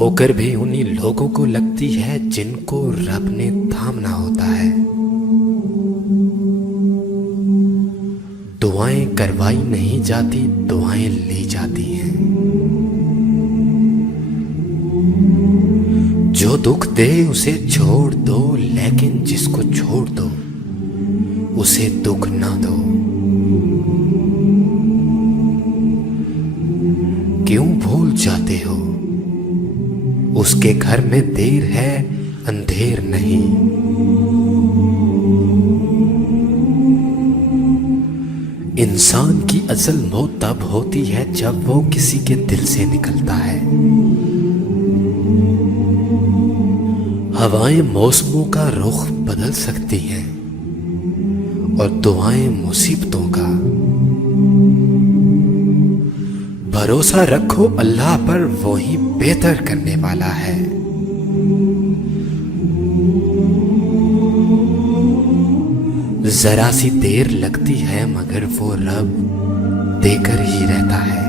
ठोकर भी उन्हीं लोगों को लगती है जिनको रब ने थामना होता है। दुआएं करवाई नहीं जाती, दुआएं ली जाती हैं। जो दुख दे उसे छोड़ दो, लेकिन जिसको छोड़ दो उसे दुख ना दो। क्यों भूल जाते हो? उसके घर में देर है, अंधेर नहीं। इंसान की असल मौत तब होती है जब वो किसी के दिल से निकलता है। हवाएं मौसमों का रुख बदल सकती हैं और दुआएं मुसीबतों का। भरोसा रखो अल्लाह पर, वो ही बेहतर करने वाला है। जरा सी देर लगती है मगर वो रब देकर ही रहता है।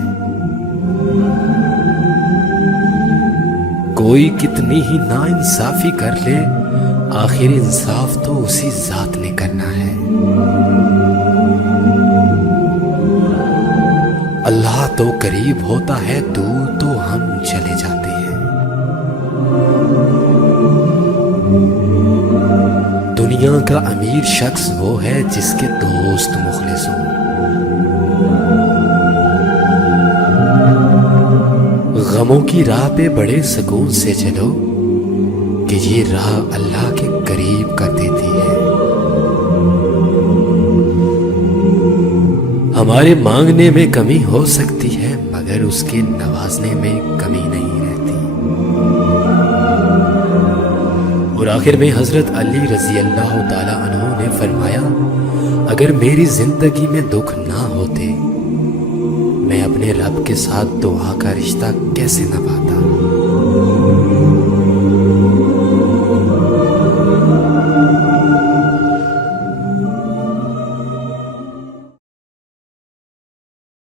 कोई कितनी ही नाइंसाफी कर ले, आखिर इंसाफ तो उसी जात ने करना है। अल्लाह तो करीब होता है, दूर तो हम चले जाते हैं। दुनिया का अमीर शख्स वो है जिसके दोस्त मुखलिस हों। गमों की राह पे बड़े सुकून से चलो कि ये राह अल्लाह के करीब कर देती है। हमारे मांगने में कमी हो सकती है मगर उसके नवाजने में कमी नहीं रहती। और आखिर में हजरत अली रजी अल्लाह ताला अन्हु ने फरमाया, अगर मेरी जिंदगी में दुख ना होते मैं अपने रब के साथ दुआ का रिश्ता कैसे निभाता।